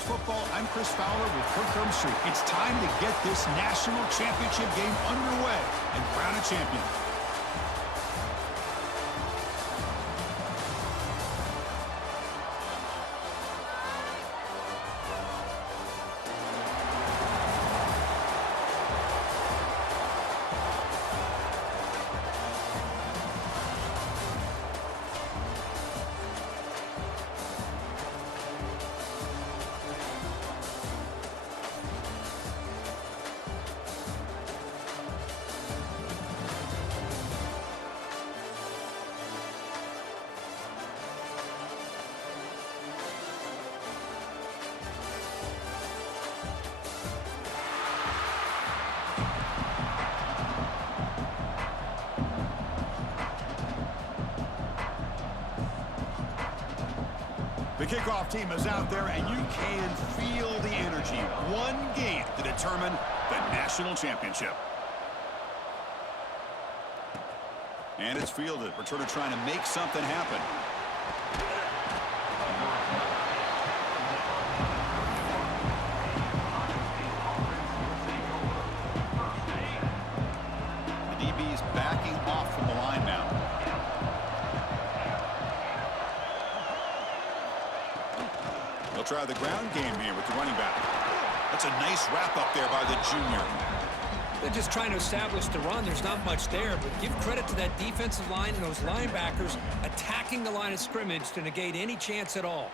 College football, I'm Chris Fowler with Kirk Street. It's time to get this national championship game underway and crown a champion. The kickoff team is out there, and you can feel the energy. One game to determine the national championship. And it's fielded. Returner trying to make something happen. The DB's backing off from the line now. They'll try the ground game here with the running back. That's a nice wrap up there by the junior. They're just trying to establish the run. There's not much there, but give credit to that defensive line and those linebackers attacking the line of scrimmage to negate any chance at all.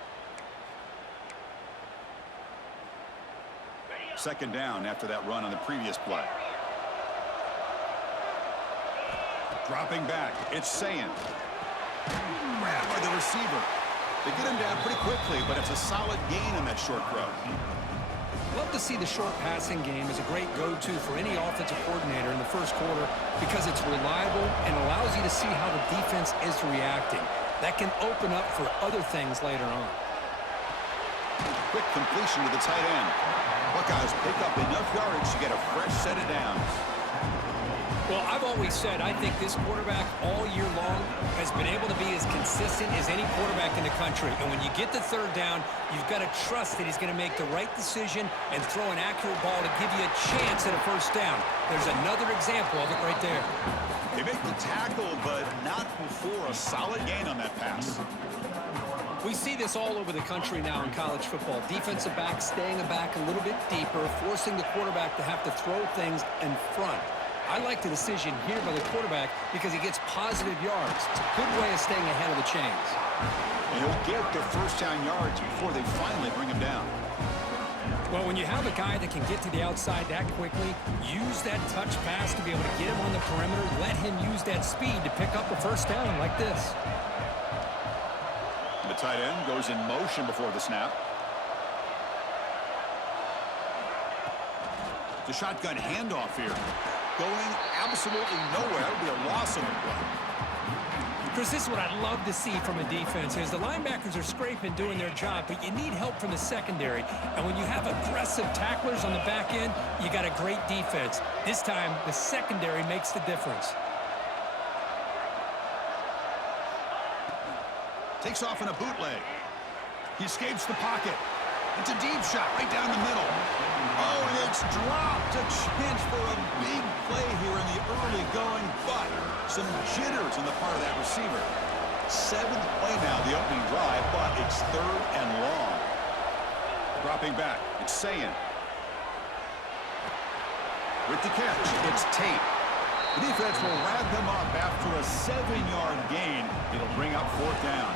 Second down after that run on the previous play. Dropping back, it's Sayin. Grabbed by the receiver. They get him down pretty quickly, but it's a solid gain on that short throw. Love to see the short passing game as a great go-to for any offensive coordinator in the first quarter because it's reliable and allows you to see how the defense is reacting. That can open up for other things later on. Quick completion to the tight end. Buckeyes pick up enough yardage to get a fresh set of downs. Well, I've always said I think this quarterback all year long has been able to be as consistent as any quarterback in the country. And when you get the third down, you've got to trust that he's going to make the right decision and throw an accurate ball to give you a chance at a first down. There's another example of it right there. They make the tackle, but not before a solid gain on that pass. We see this all over the country now in college football. Defensive backs staying back a little bit deeper, forcing the quarterback to have to throw things in front. I like the decision here by the quarterback because he gets positive yards. It's a good way of staying ahead of the chains. And he'll get the first down yards before they finally bring him down. Well, when you have a guy that can get to the outside that quickly, use that touch pass to be able to get him on the perimeter, let him use that speed to pick up a first down like this. The tight end goes in motion before the snap. The shotgun handoff here. Going absolutely nowhere. It would be a loss on the play. Chris, this is what I'd love to see from a defense is the linebackers are scraping, doing their job, but you need help from the secondary. And when you have aggressive tacklers on the back end, you got a great defense. This time, the secondary makes the difference. Takes off in a bootleg. He escapes the pocket. It's a deep shot right down the middle. Oh, and it's dropped. A chance for a big play here in the early going, but some jitters on the part of that receiver. Seventh play now, the opening drive, but it's third and long. Dropping back, it's Sayin. With the catch, it's Tate. The defense will wrap him up after a 7-yard gain. It'll bring up fourth down.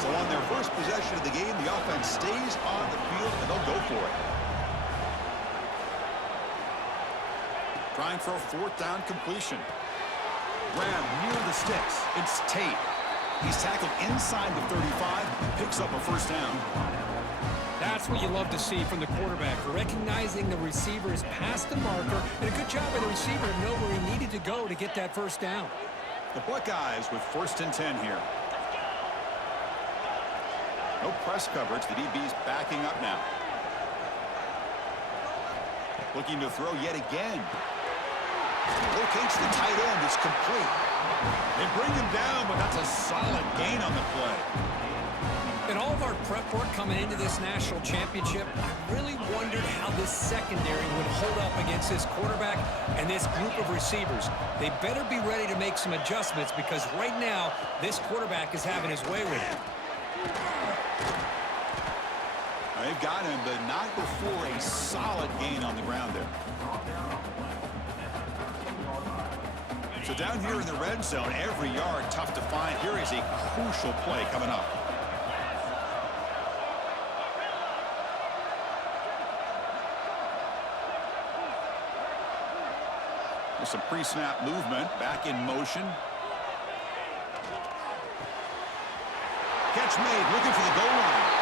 So on their first possession of the game, the offense stays on the field, and they'll go for it. Trying for a fourth down completion. Grab near the sticks. It's Tate. He's tackled inside the 35 and picks up a first down. That's what you love to see from the quarterback, recognizing the receiver is past the marker, and a good job by the receiver to know where he needed to go to get that first down. The Buckeyes with first and 10 here. No press coverage. The DB's backing up now. Looking to throw yet again. Locates the tight end. It's complete. They bring him down, but that's a solid gain on the play. And all of our prep work coming into this national championship, I really wondered how this secondary would hold up against this quarterback and this group of receivers. They better be ready to make some adjustments because right now, this quarterback is having his way with it. They've got him, but not before a solid gain on the ground there. So down here in the red zone, every yard tough to find. Here is a crucial play coming up. There's some pre-snap movement, back in motion. Catch made, looking for the goal line.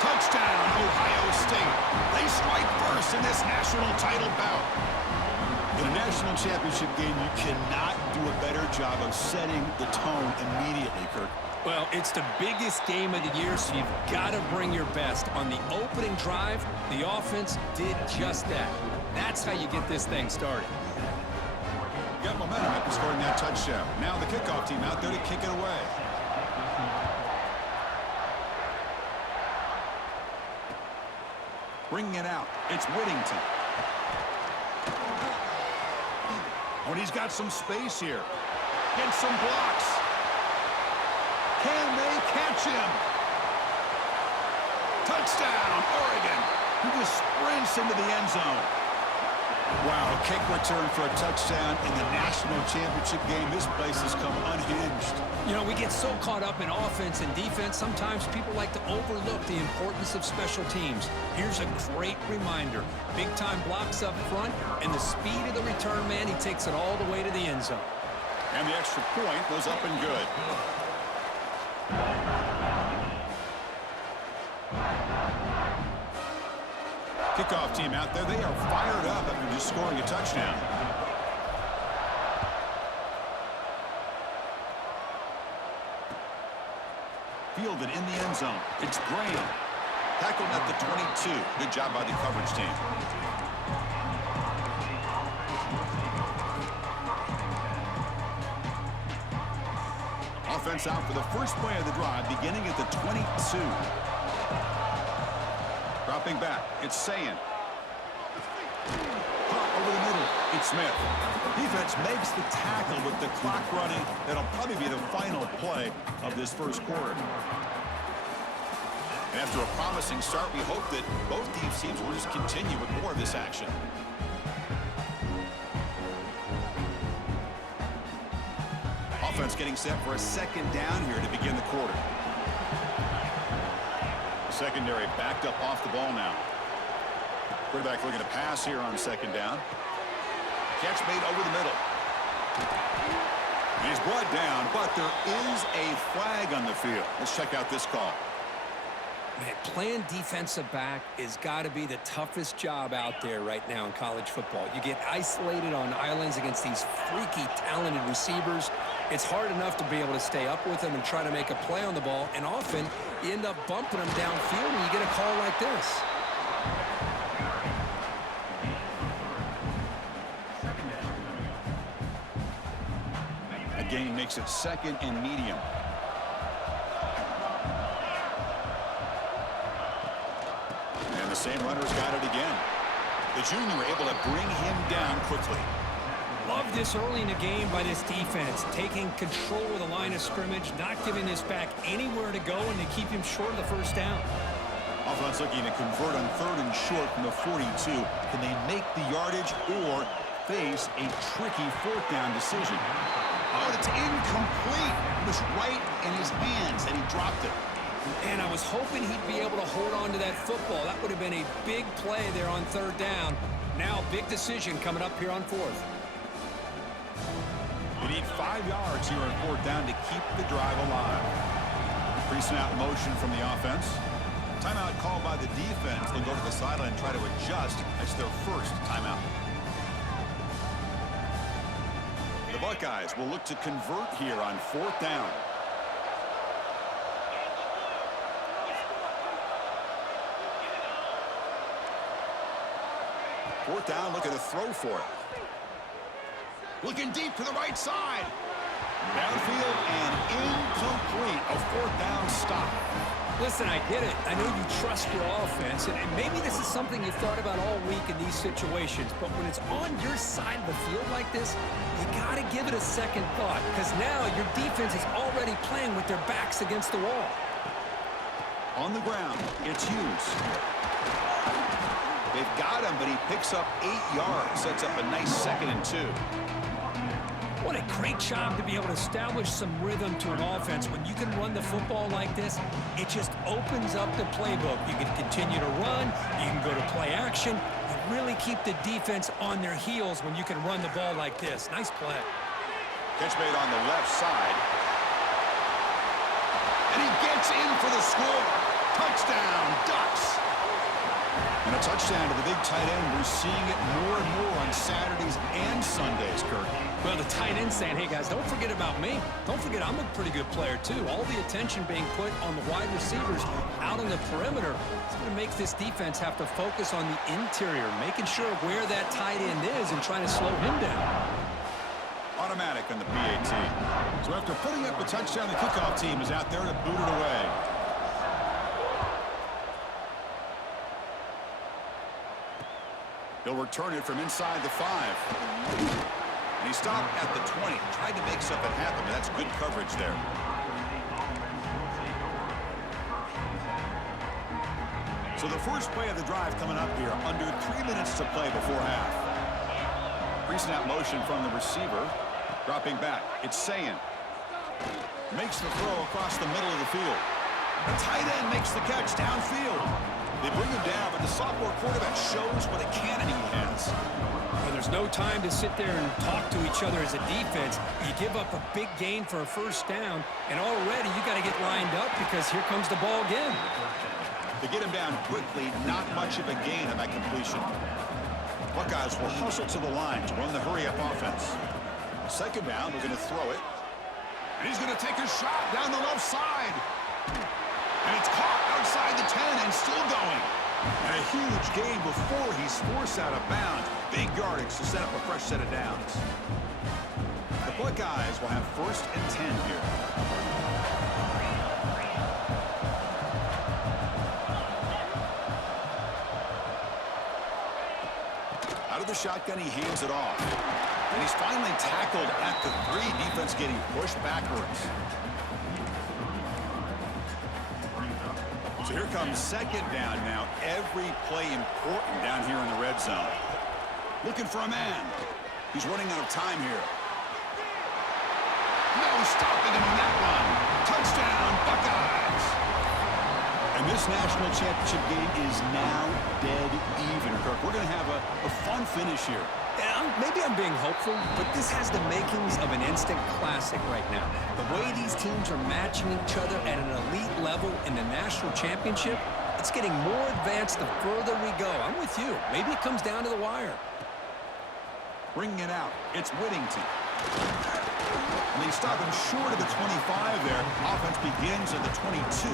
Touchdown, Ohio State. They strike first in this national title bout. In a national championship game, you cannot do a better job of setting the tone immediately, Kirk. Well, it's the biggest game of the year, so you've got to bring your best. On the opening drive, the offense did just that. That's how you get this thing started. Got momentum after scoring that touchdown. Now the kickoff team out there to kick it away. Bringing it out. It's Whittington. Oh, and he's got some space here. Gets some blocks. Can they catch him? Touchdown, Oregon. He just sprints into the end zone. Wow, kick return for a touchdown in the national championship game. This place has come unhinged. You know, we get so caught up in offense and defense, sometimes people like to overlook the importance of special teams. Here's a great reminder. Big-time blocks up front, and the speed of the return man, he takes it all the way to the end zone. And the extra point was up and good. Kickoff team out there. They are fired up after just scoring a touchdown. Fielded in the end zone. It's Graham. Tackled at the 22. Good job by the coverage team. Offense out for the first play of the drive, beginning at the 22. Dropping back, it's Sayin. Pop over the middle, it's Smith. Defense makes the tackle with the clock running. That'll probably be the final play of this first quarter. And after a promising start, we hope that both teams will just continue with more of this action. Offense getting set for a second down here to begin the quarter. Secondary backed up off the ball now. Quarterback looking to pass here on second down. Catch made over the middle. He's brought down, but there is a flag on the field. Let's check out this call. Man, playing defensive back has got to be the toughest job out there right now in college football. You get isolated on islands against these freaky, talented receivers. It's hard enough to be able to stay up with them and try to make a play on the ball, and often you end up bumping them downfield and you get a call like this. A gain makes it second and medium. And the same runner's got it again. The junior able to bring him down quickly. Love this early in the game by this defense, taking control of the line of scrimmage, not giving this back anywhere to go, and to keep him short of the first down. Offense looking to convert on third and short from the 42. Can they make the yardage or face a tricky fourth down decision? Oh, it's incomplete. It was right in his hands, and he dropped it. And I was hoping he'd be able to hold on to that football. That would have been a big play there on third down. Now, big decision coming up here on fourth. They need 5 yards here on fourth down to keep the drive alive. Pre-snap motion from the offense. Timeout called by the defense. They'll go to the sideline and try to adjust. That's their first timeout. The Buckeyes will look to convert here on fourth down. Fourth down, looking to throw for it. Looking deep to the right side. Downfield and incomplete. A fourth down stop. Listen, I get it. I know you trust your offense, and maybe this is something you've thought about all week in these situations, but when it's on your side of the field like this, you got to give it a second thought, because now your defense is already playing with their backs against the wall. On the ground, it's Hughes. They've got him, but he picks up 8 yards, sets up a nice 2nd and 2. What a great job to be able to establish some rhythm to an offense. When you can run the football like this, it just opens up the playbook. You can continue to run. You can go to play action. You really keep the defense on their heels when you can run the ball like this. Nice play. Catch made on the left side. And he gets in for the score. Touchdown, Ducks. And a touchdown to the big tight end. We're seeing it more and more on Saturdays and Sundays, Kirk. Well, the tight end saying, hey, guys, don't forget about me. Don't forget I'm a pretty good player, too. All the attention being put on the wide receivers out on the perimeter. It's going to make this defense have to focus on the interior, making sure where that tight end is and trying to slow him down. Automatic on the PAT. So after putting up the touchdown, the kickoff team is out there to boot it away. He'll return it from inside the 5. And he stopped at the 20. Tried to make something happen, but that's good coverage there. So the first play of the drive coming up here. Under 3 minutes to play before half. Pre-snap motion from the receiver. Dropping back. It's Sayin. Makes the throw across the middle of the field. The tight end makes the catch downfield. They bring him down, but the sophomore quarterback shows what a cannon he has. Well, there's no time to sit there and talk to each other as a defense. You give up a big gain for a first down, and already you got to get lined up because here comes the ball again. To get him down quickly, not much of a gain on that completion. Buckeyes will hustle to the line to run the hurry-up offense. Second down, we're going to throw it. And he's going to take a shot down the left side. And it's caught outside the 10 and still going. And a huge gain before he's forced out of bounds. Big yardage to set up a fresh set of downs. The Buckeyes will have 1st and 10 here. Out of the shotgun, he hands it off. And he's finally tackled at the 3. Defense getting pushed backwards. So here comes second down now. Every play important down here in the red zone. Looking for a man. He's running out of time here. No stopping him in that one. Touchdown, Buckeyes. And this national championship game is now dead even, Kirk. We're going to have a fun finish here. Yeah, maybe I'm being hopeful, but this has the makings of an instant classic right now. The way these teams are matching each other at an elite level in the national championship, it's getting more advanced the further we go. I'm with you. Maybe it comes down to the wire. Bringing it out, it's Whittington. And they stop him short of the 25 there. Offense begins at the 22.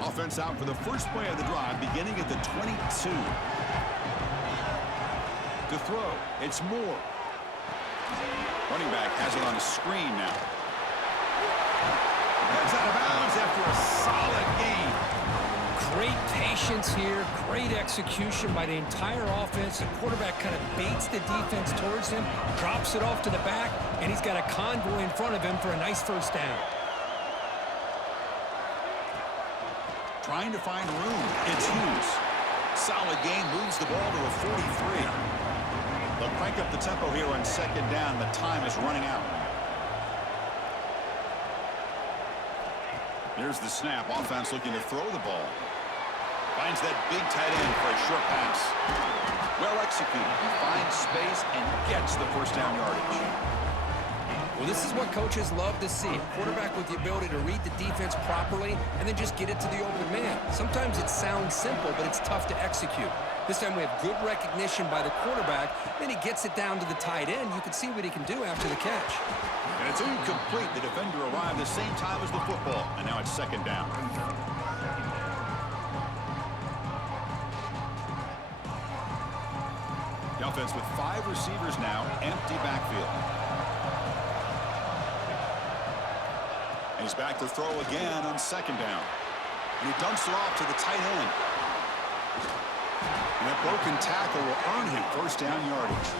Offense out for the first play of the drive, beginning at the 22. To throw, it's Moore. Running back has it on a screen now. That's out of bounds after a solid gain. Great patience here, great execution by the entire offense. The quarterback kind of baits the defense towards him, drops it off to the back, and he's got a convoy in front of him for a nice first down. Trying to find room. It's Hughes. Solid gain, moves the ball to a 43. They'll crank up the tempo here on second down. The time is running out. Here's the snap. Offense looking to throw the ball. Finds that big tight end for a short pass. Well executed. He finds space and gets the first down yardage. Well, this is what coaches love to see. A quarterback with the ability to read the defense properly and then just get it to the open man. Sometimes it sounds simple, but it's tough to execute. This time we have good recognition by the quarterback. Then he gets it down to the tight end. You can see what he can do after the catch. And it's incomplete. The defender arrived the same time as the football. And now it's second down. The offense with 5 receivers now, empty backfield. And he's back to throw again on second down. And he dumps it off to the tight end. And that broken tackle will earn him first down yardage.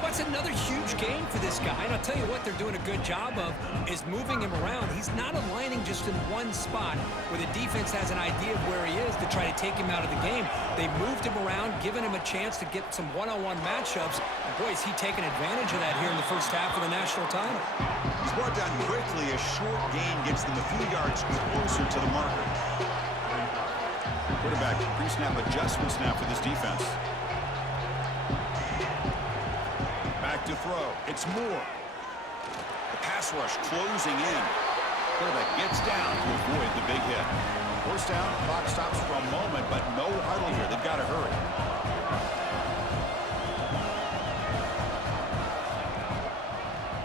That's another huge gain for this guy. And I'll tell you what they're doing a good job of is moving him around. He's not aligning just in one spot where the defense has an idea of where he is to try to take him out of the game. They moved him around, giving him a chance to get some one-on-one matchups. And boy, is he taking advantage of that here in the first half of the national title. He's brought down quickly. A short gain gets them a few yards closer to the marker. Quarterback pre-snap adjustments now for this defense. Back to throw. It's Moore. The pass rush closing in. Quarterback gets down to avoid the big hit. First down, clock stops for a moment, but no huddle here. They've got to hurry.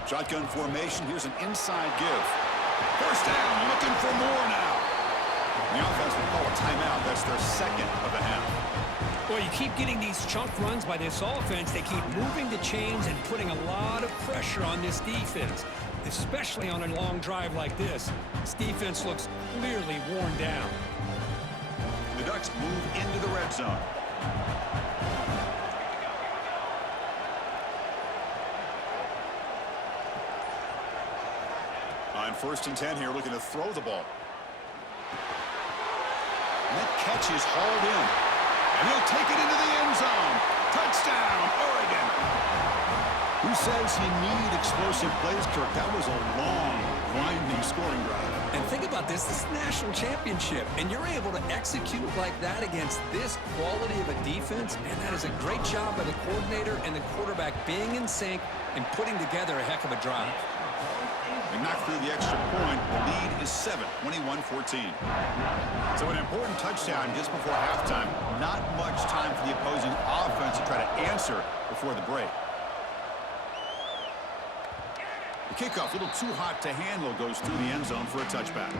Shotgun formation. Here's an inside give. First down, looking for more now. The offense will call a timeout. That's their second of the half. Well, you keep getting these chunk runs by this offense. They keep moving the chains and putting a lot of pressure on this defense, especially on a long drive like this. This defense looks clearly worn down. The Ducks move into the red zone. On 1st and 10 here, looking to throw the ball. And that catch is hauled in. And he'll take it into the end zone. Touchdown, Oregon. Who says you need explosive plays, Kirk? That was a long, winding scoring drive. And think about this. This is a national championship, and you're able to execute like that against this quality of a defense. Man, that is a great job by the coordinator and the quarterback being in sync and putting together a heck of a drive. They knocked through the extra point. The lead is 7, 21-14. So an important touchdown just before halftime. Not much time for the opposing offense to try to answer before the break. The kickoff, a little too hot to handle, goes through the end zone for a touchback.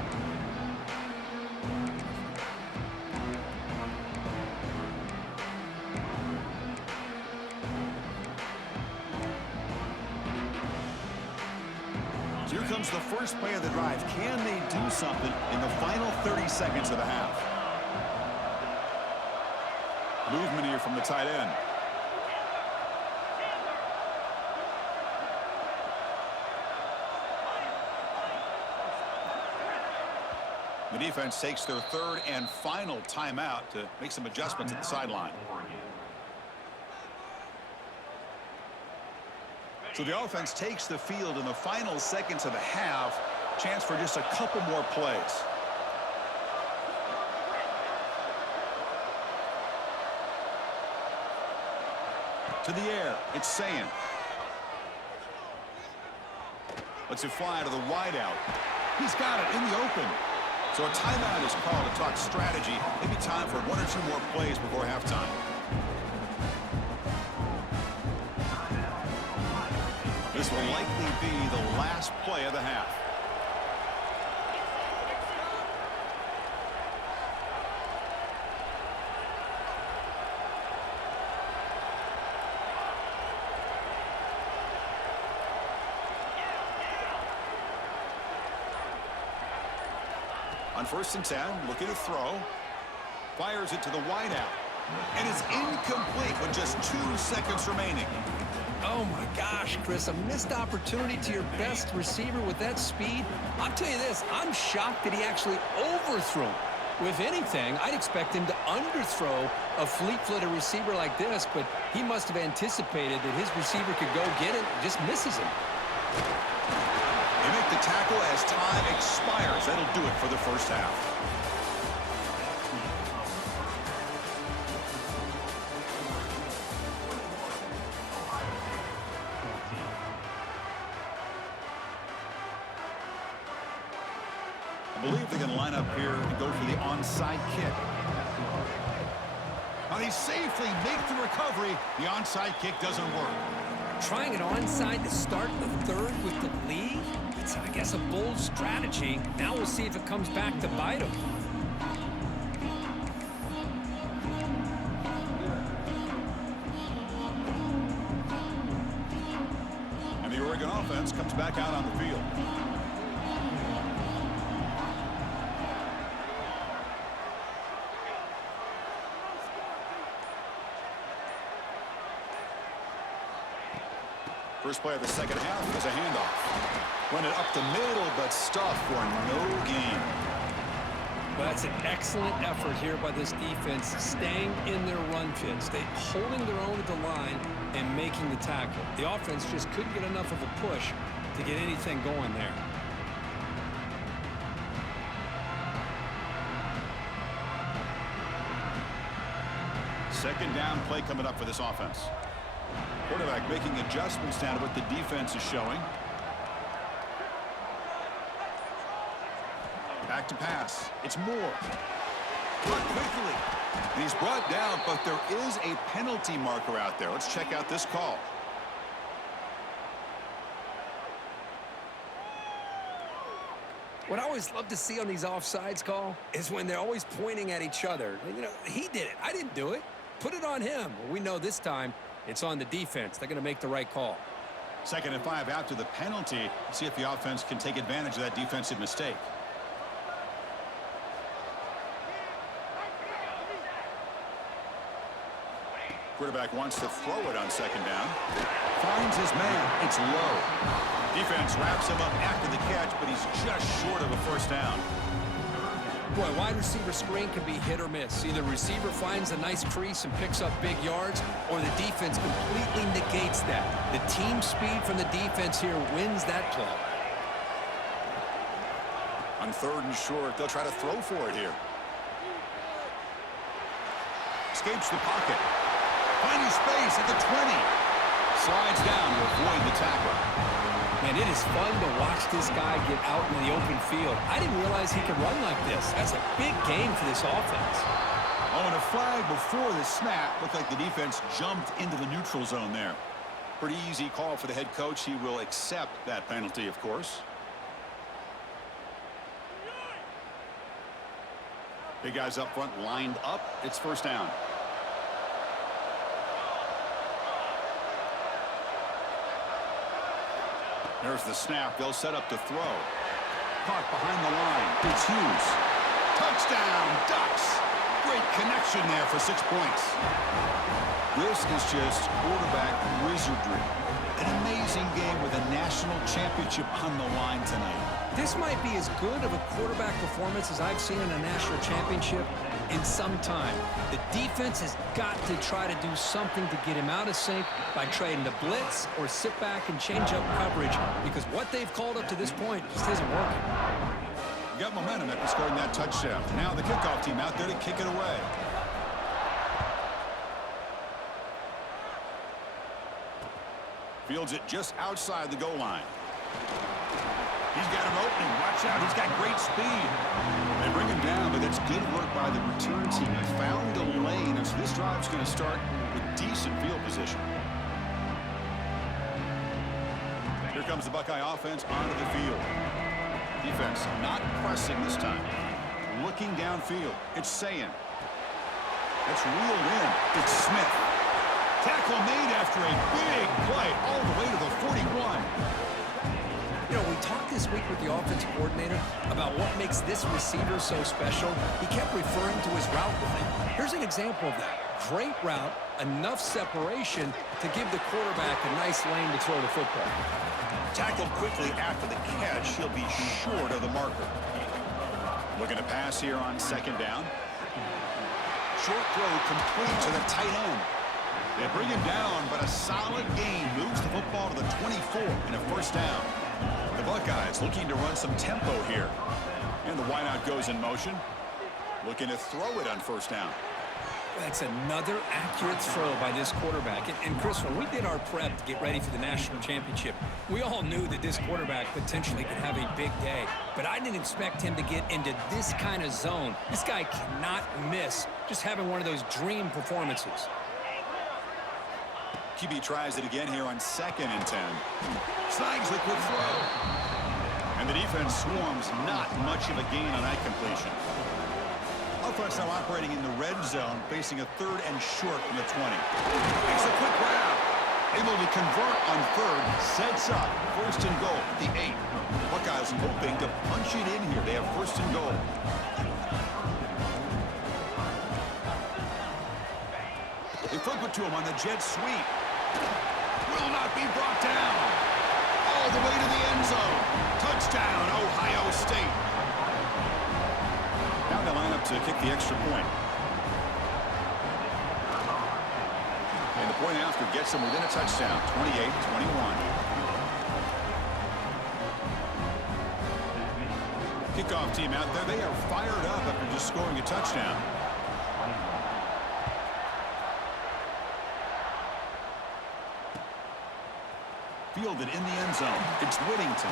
Here comes the first play of the drive. Can they do something in the final 30 seconds of the half? Movement here from the tight end. The defense takes their third and final timeout to make some adjustments at the sideline. So the offense takes the field in the final seconds of the half. Chance for just a couple more plays. To the air, it's Sand. Lets it fly to the wideout. He's got it in the open. So a timeout is called to talk strategy. Maybe time for 1 or 2 more plays before halftime. This will likely be the last play of the half. On 1st and 10, looking to throw. Fires it to the wideout. And it's incomplete with just 2 seconds remaining. Oh, my gosh, Chris, a missed opportunity to your best receiver with that speed. I'll tell you this, I'm shocked that he actually overthrew him. With anything, I'd expect him to underthrow a fleet-footed receiver like this, but he must have anticipated that his receiver could go get it, just misses him. They make the tackle as time expires. That'll do it for the first half. I believe they're going to line up here and go for the onside kick. Now they safely make the recovery. The onside kick doesn't work. Trying it onside to start the third with the lead? It's, I guess, a bold strategy. Now we'll see if it comes back to bite him. Oregon offense comes back out on the field. First play of the second half is a handoff. Run it up the middle, but stuff for no gain. Well, that's an excellent effort here by this defense, staying in their run fits. They holding their own at the line and making the tackle. The offense just couldn't get enough of a push to get anything going there. Second down play coming up for this offense. Quarterback making adjustments down to what the defense is showing. Back to pass. It's Moore. Caught quickly. And he's brought down, but there is a penalty marker out there. Let's check out this call. What I always love to see on these offsides call is when they're always pointing at each other. You know, he did it. I didn't do it. Put it on him. Well, we know this time it's on the defense. They're going to make the right call. 2nd and 5 after the penalty. See if the offense can take advantage of that defensive mistake. Quarterback wants to throw it on 2nd down. Finds his man. It's low. Defense wraps him up after the catch, but he's just short of a first down. Boy, wide receiver screen can be hit or miss. Either receiver finds a nice crease and picks up big yards, or the defense completely negates that. The team speed from the defense here wins that play. On 3rd and short, they'll try to throw for it here. Escapes the pocket. Finding space at the 20. Slides down to avoid the tackle. Man, it is fun to watch this guy get out in the open field. I didn't realize he could run like this. That's a big game for this offense. Oh, and a flag before the snap. Looked like the defense jumped into the neutral zone there. Pretty easy call for the head coach. He will accept that penalty, of course. Big guys up front lined up. It's first down. There's the snap. They'll set up to throw. Caught behind the line. It's Hughes. Touchdown, Ducks. Great connection there for 6 points. This is just quarterback wizardry. An amazing game with a national championship on the line tonight. This might be as good of a quarterback performance as I've seen in a national championship in some time. The defense has got to try to do something to get him out of sync by trying to blitz or sit back and change up coverage, because what they've called up to this point just isn't working. Got momentum after scoring that touchdown. Now the kickoff team out there to kick it away. Fields it just outside the goal line. He's got an opening. Watch out. He's got great speed. They bring him down, but that's good work by the return team. He found a lane, and so this drive's going to start with decent field position. Here comes the Buckeye offense onto the field. Defense not pressing this time. Looking downfield. It's Sayin. It's reeled in. It's Smith. Tackle made after a big play all the way to the 41. You know, we talked this week with the offensive coordinator about what makes this receiver so special. He kept referring to his route running. Here's an example of that. Great route, enough separation to give the quarterback a nice lane to throw the football. Tackled quickly after the catch. He'll be short of the marker. Looking to pass here on 2nd down. Short throw complete to the tight end. They bring him down, but a solid gain moves the football to the 24 and a first down. The Buckeyes looking to run some tempo here. And the wideout goes in motion. Looking to throw it on first down. That's another accurate throw by this quarterback. And Chris, when we did our prep to get ready for the national championship, we all knew that this quarterback potentially could have a big day. But I didn't expect him to get into this kind of zone. This guy cannot miss just having one of those dream performances. QB tries it again here on 2nd and 10. Snags the quick throw. And the defense swarms. Not much of a gain on that completion. Offense now operating in the red zone, facing a 3rd and short from the 20. Makes a quick grab. Able to convert on third, sets up first and goal at the 8. Buckeyes hoping to punch it in here. They have first and goal. They flip it to him on the jet sweep. Will not be brought down. All the way to the end zone. Touchdown, Ohio State. Now they line up to kick the extra point. And the point after gets them within a touchdown, 28-21. Kickoff team out there. They are fired up after just scoring a touchdown. Fielded in the end zone. It's Whittington.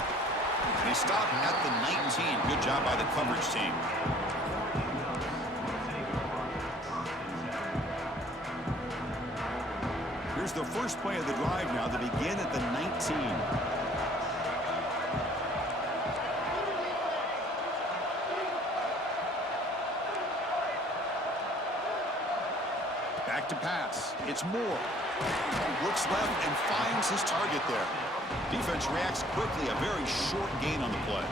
And he stopped at the 19. Good job by the coverage team. Here's the first play of the drive now. They begin at the 19. Back to pass. It's Moore. Looks left and finds his target there. Defense reacts quickly. A very short gain on the play.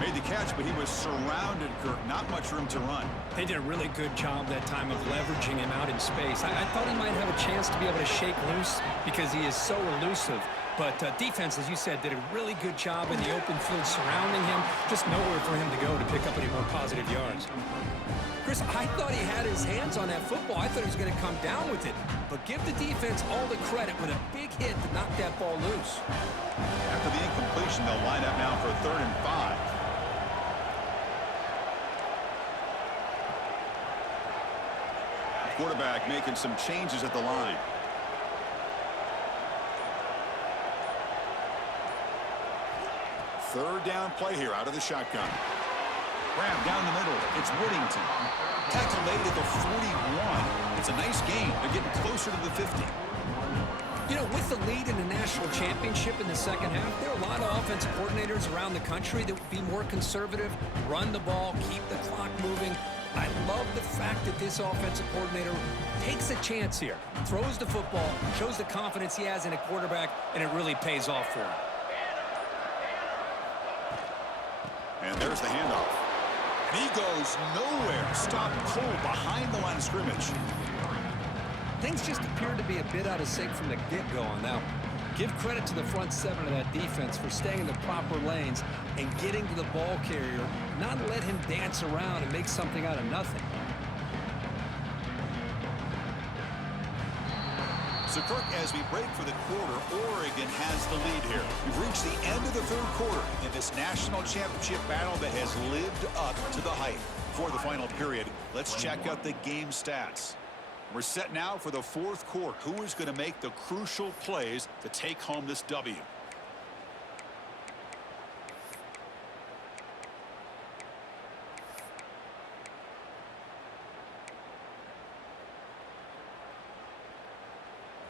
Made the catch, but he was surrounded, Kirk. Not much room to run. They did a really good job that time of leveraging him out in space. I thought he might have a chance to be able to shake loose because he is so elusive. But defense, as you said, did a really good job in the open field surrounding him. Just nowhere for him to go to pick up any more positive yards. Chris, I thought he had his hands on that football. I thought he was going to come down with it. But give the defense all the credit with a big hit to knock that ball loose. After the incompletion, they'll line up now for 3rd and 5. Quarterback making some changes at the line. Third down play here out of the shotgun. Grab down the middle. It's Whittington. Tackle made at the 41. It's a nice gain. They're getting closer to the 50. You know, with the lead in the national championship in the second half, there are a lot of offensive coordinators around the country that would be more conservative, run the ball, keep the clock moving. I love the fact that this offensive coordinator takes a chance here, throws the football, shows the confidence he has in a quarterback, and it really pays off for him. And there's the handoff. And he goes nowhere. Stopped cold behind the line of scrimmage. Things just appeared to be a bit out of sync from the get-go on that one. Give credit to the front seven of that defense for staying in the proper lanes and getting to the ball carrier, not let him dance around and make something out of nothing. So, Kirk, as we break for the quarter, Oregon has the lead here. We've reached the end of the third quarter in this national championship battle that has lived up to the hype. For the final period, let's check out the game stats. We're set now for the fourth quarter. Who is going to make the crucial plays to take home this W?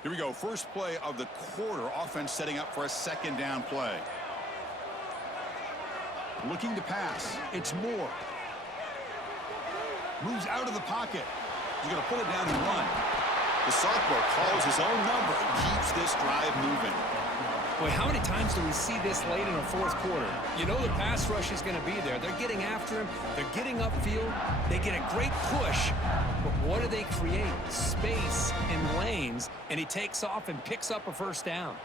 Here we go. First play of the quarter. Offense setting up for a second down play. Looking to pass. It's Moore. Moves out of the pocket. He's going to pull it down and run. The sophomore calls his own number and keeps this drive moving. Boy, how many times do we see this late in a fourth quarter? You know the pass rush is going to be there. They're getting after him. They're getting upfield. They get a great push. But what do they create? Space and lanes. And he takes off and picks up a first down.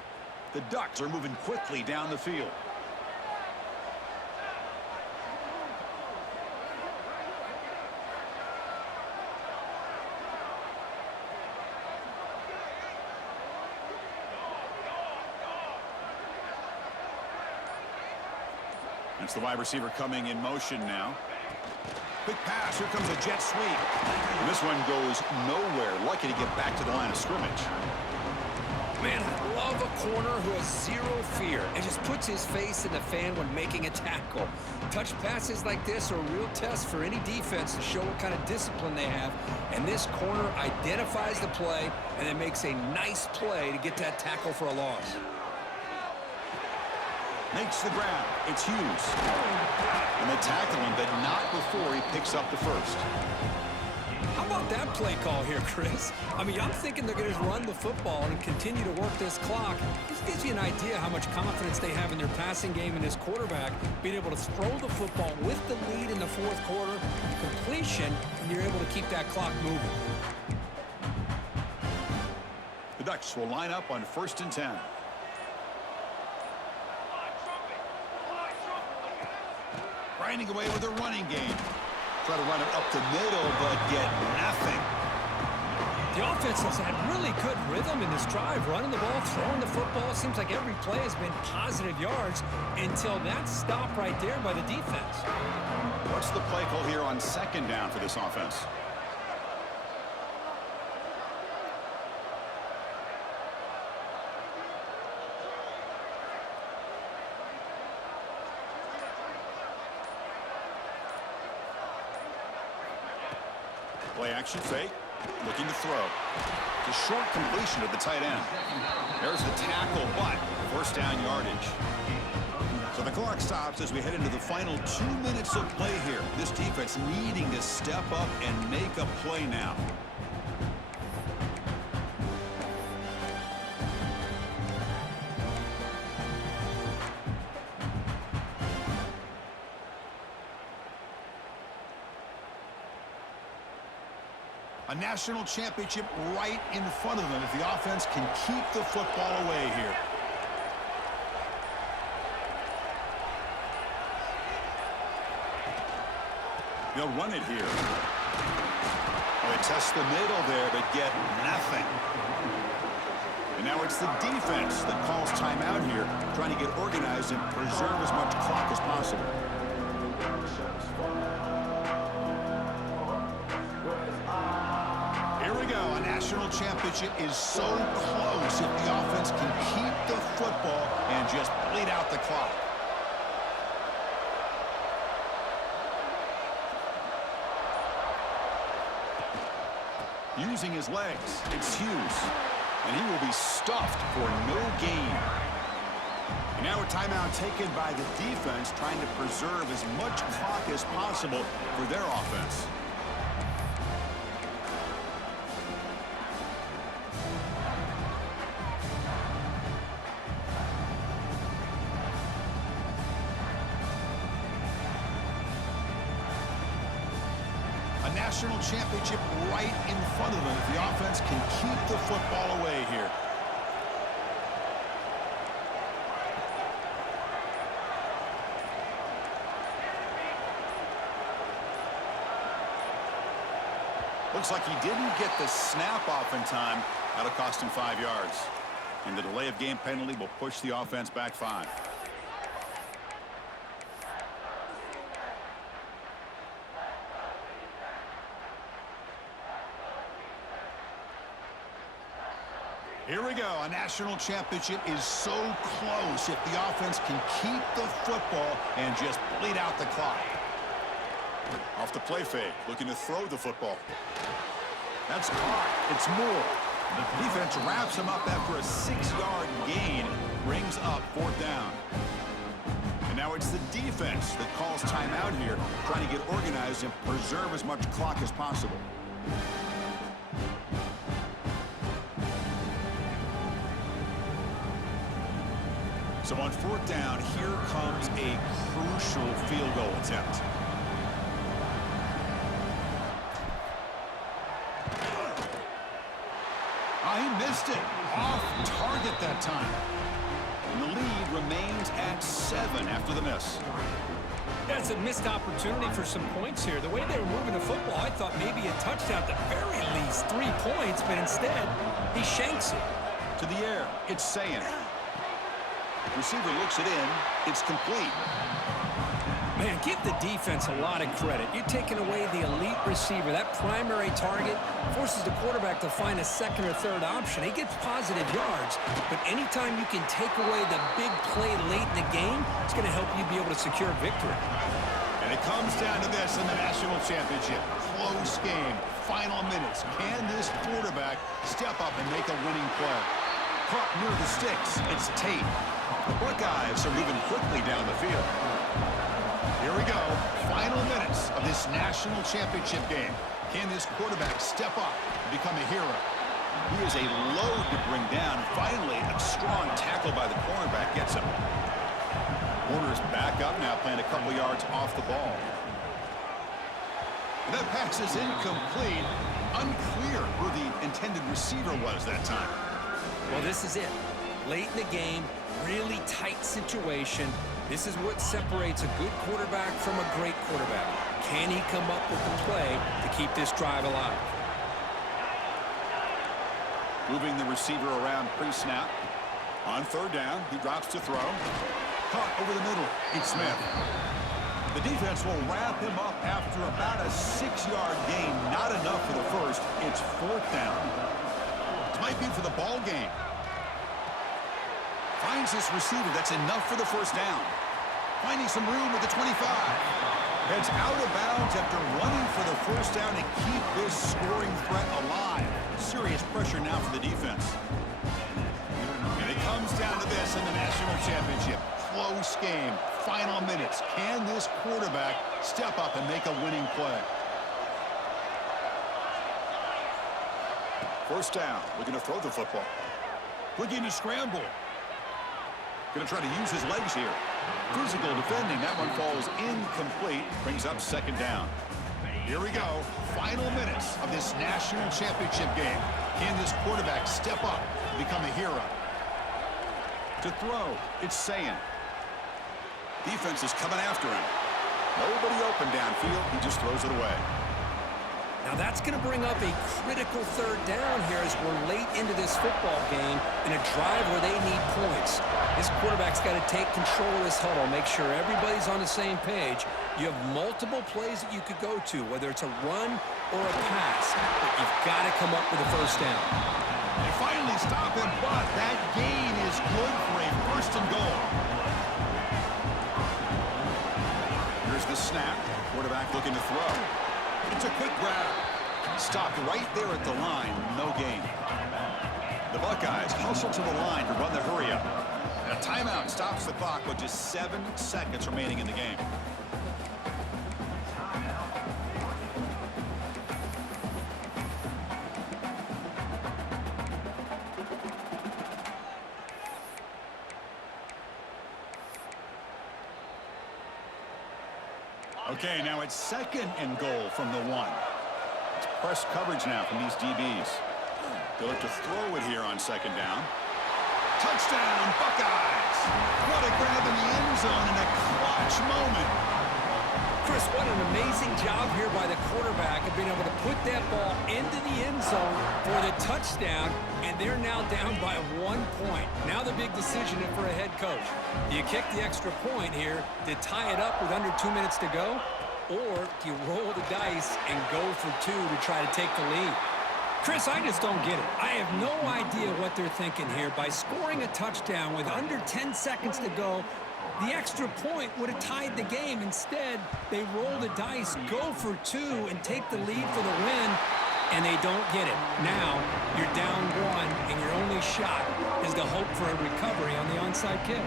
The Ducks are moving quickly down the field. It's the wide receiver coming in motion now. Quick pass. Here comes a jet sweep. And this one goes nowhere. Lucky to get back to the line of scrimmage. Man, I love a corner who has zero fear and just puts his face in the fan when making a tackle. Touch passes like this are a real test for any defense to show what kind of discipline they have. And this corner identifies the play and then makes a nice play to get that tackle for a loss. Makes the grab. It's Hughes. And they tackle him, but not before he picks up the first. How about about that play call here, Chris? I mean, I'm thinking they're going to run the football and continue to work this clock. This gives you an idea how much confidence they have in their passing game and this quarterback being able to throw the football with the lead in the fourth quarter, completion, and you're able to keep that clock moving. The Ducks will line up on 1st and 10. Grinding away with a running game. Try to run it up the middle, but get nothing. The offense has had really good rhythm in this drive, running the ball, throwing the football. Seems like every play has been positive yards until that stop right there by the defense. What's the play call here on 2nd down for this offense? Play action fake, looking to throw. It's a short completion to the tight end. There's the tackle, but 1st down yardage. So the clock stops as we head into the final 2 minutes of play here. This defense needing to step up and make a play now. A national championship right in front of them if the offense can keep the football away here. They'll run it here. Oh, they test the middle there, but get nothing. And now it's the defense that calls timeout here, trying to get organized and preserve as much clock as possible. A national championship is so close if the offense can keep the football and just bleed out the clock. Using his legs, it's Hughes, and he will be stuffed for no gain. And now a timeout taken by the defense, trying to preserve as much clock as possible for their offense. National championship right in front of them if the offense can keep the football away here. Looks like he didn't get the snap off in time. That'll cost him 5 yards. And the delay of game penalty will push the offense back 5. Here we go. A national championship is so close if the offense can keep the football and just bleed out the clock. Off the play fake, looking to throw the football. That's caught. It's Moore. The defense wraps him up after a 6-yard gain, brings up 4th down. And now it's the defense that calls timeout here, trying to get organized and preserve as much clock as possible. So on 4th down, here comes a crucial field goal attempt. He missed it. Off target that time. And the lead remains at 7 after the miss. That's a missed opportunity for some points here. The way they were moving the football, I thought maybe a touchdown at the very least, 3 points, but instead, he shanks it. To the air, it's Sayan. Receiver looks it in. It's complete. Man, give the defense a lot of credit. You're taking away the elite receiver. That primary target forces the quarterback to find a 2nd or 3rd option. He gets positive yards, but anytime you can take away the big play late in the game, it's going to help you be able to secure victory. And it comes down to this in the national championship. Close game. Final minutes. Can this quarterback step up and make a winning play? Caught near the sticks. It's Tate. The Buckeyes are moving quickly down the field. Here we go. Final minutes of this national championship game. Can this quarterback step up and become a hero? He is a load to bring down. Finally, a strong tackle by the cornerback gets him. Corner's back up now, playing a couple yards off the ball. And that pass is incomplete. Unclear who the intended receiver was that time. Well, this is it. Late in the game, really tight situation. This is what separates a good quarterback from a great quarterback. Can he come up with the play to keep this drive alive? Moving the receiver around pre-snap. On third down, he drops to throw. Caught over the middle. It's Smith. The defense will wrap him up after about a 6-yard gain. Not enough for the first. It's fourth down. This might be for the ball game. Finds this receiver. That's enough for the first down. Finding some room at the 25. Heads out of bounds after running for the first down to keep this scoring threat alive. Serious pressure now for the defense. And it comes down to this in the national championship. Close game. Final minutes. Can this quarterback step up and make a winning play? First down. Looking to throw the football. Looking to scramble. Going to try to use his legs here. Physical defending. That one falls incomplete. Brings up second down. Here we go. Final minutes of this national championship game. Can this quarterback step up and become a hero? To throw, it's Sayin. Defense is coming after him. Nobody open downfield. He just throws it away. Now that's going to bring up a critical third down here as we're late into this football game in a drive where they need points. This quarterback's got to take control of this huddle, make sure everybody's on the same page. You have multiple plays that you could go to, whether it's a run or a pass, but you've got to come up with a first down. They finally stop him, but that gain is good for a first and goal. Here's the snap. Quarterback looking to throw. It's a quick grab. Stopped right there at the line. No gain. The Buckeyes hustle to the line to run the hurry up. And a timeout stops the clock with just 7 seconds remaining in the game. Okay, now it's second and goal from the 1. It's press coverage now from these DBs. They'll look to throw it here on second down. Touchdown, Buckeyes! What a grab in the end zone in a clutch moment. Chris, what an amazing job here by the quarterback of being able to put that ball into the end zone for the touchdown, and they're now down by 1 point. Now the big decision for a head coach. Do you kick the extra point here to tie it up with under 2 minutes to go, or do you roll the dice and go for 2 to try to take the lead? Chris, I just don't get it. I have no idea what they're thinking here. By scoring a touchdown with under 10 seconds to go, the extra point would have tied the game. Instead, they roll the dice, go for 2, and take the lead for the win, and they don't get it. Now, you're down 1, and your only shot is to hope for a recovery on the onside kick.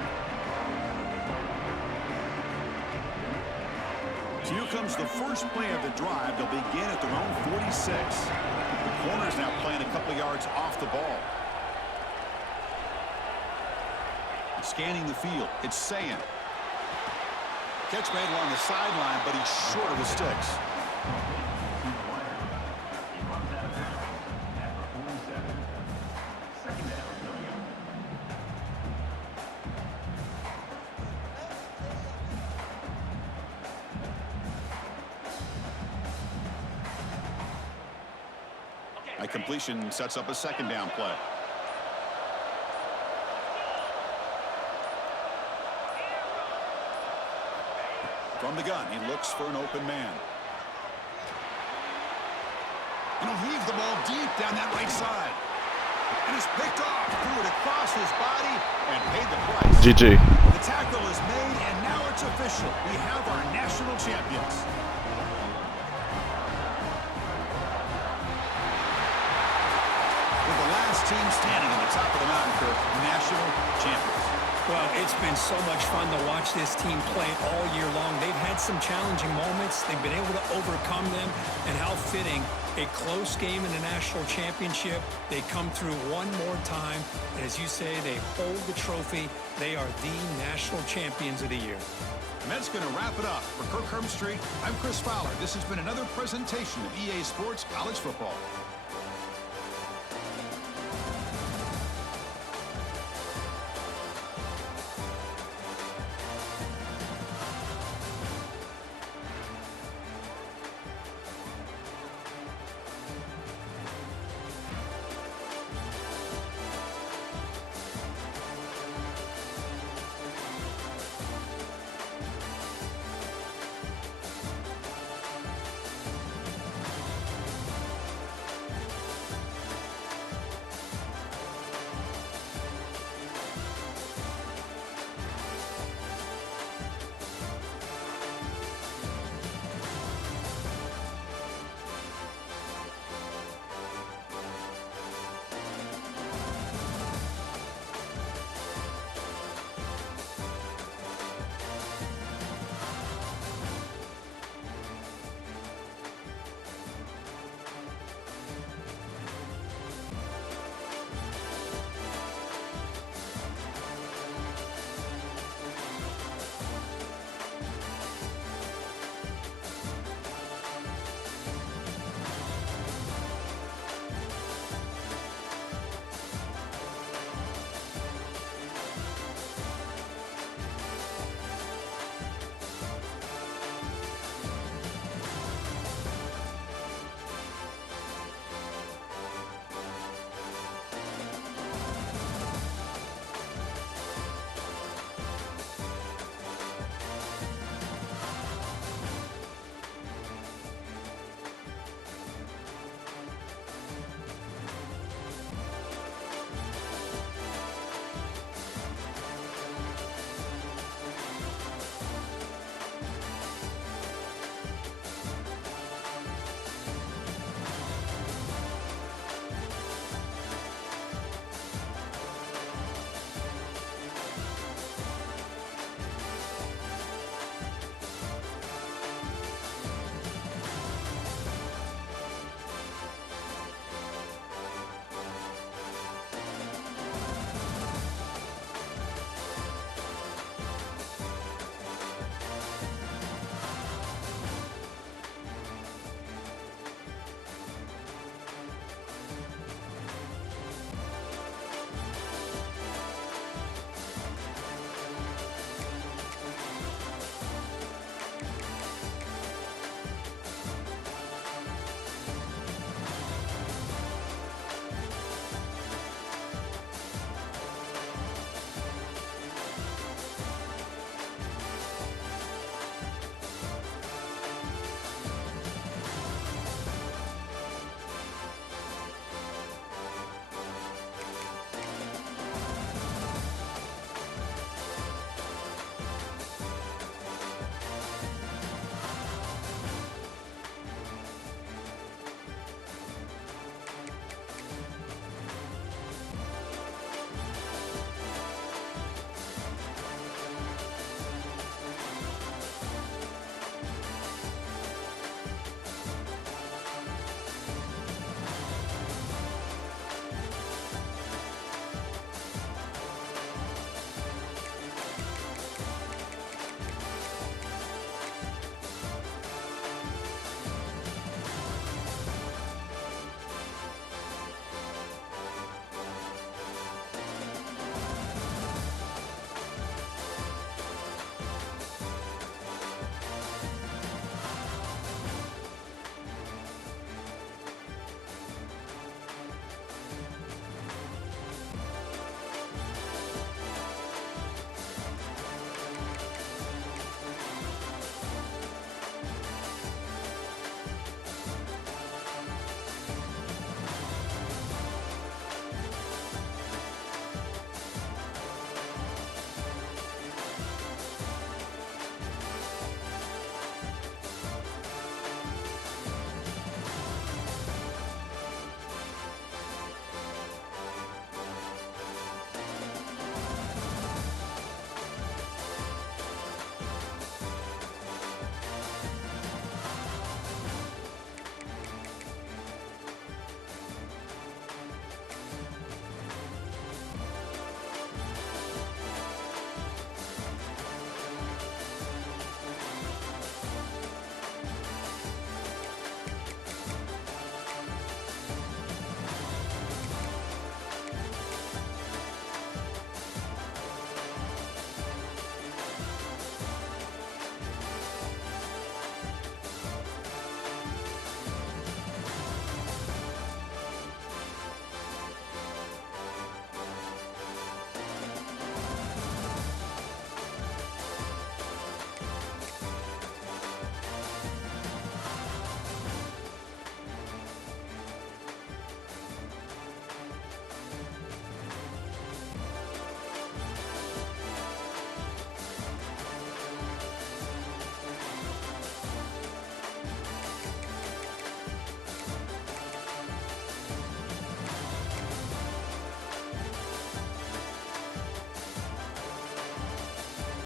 So here comes the first play of the drive. They'll begin at their own 46. The corner's now playing a couple yards off the ball. Scanning the field, it's Sayin. Catch made along the sideline, but he's short of the sticks. A completion sets up a second down play. From the gun, he looks for an open man. And he'll heave the ball deep down that right side. And it's picked off, threw it across his body, and paid the price. GG. The tackle is made, and now it's official. We have our national champions. With the last team standing on the top of the mountain, Kirk, national champions. Well, it's been so much fun to watch this team play all year long. They've had some challenging moments. They've been able to overcome them. And how fitting, a close game in the national championship. They come through one more time. And as you say, they hold the trophy. They are the national champions of the year. And that's going to wrap it up. For Kirk Herbstreit, I'm Chris Fowler. This has been another presentation of EA Sports College Football.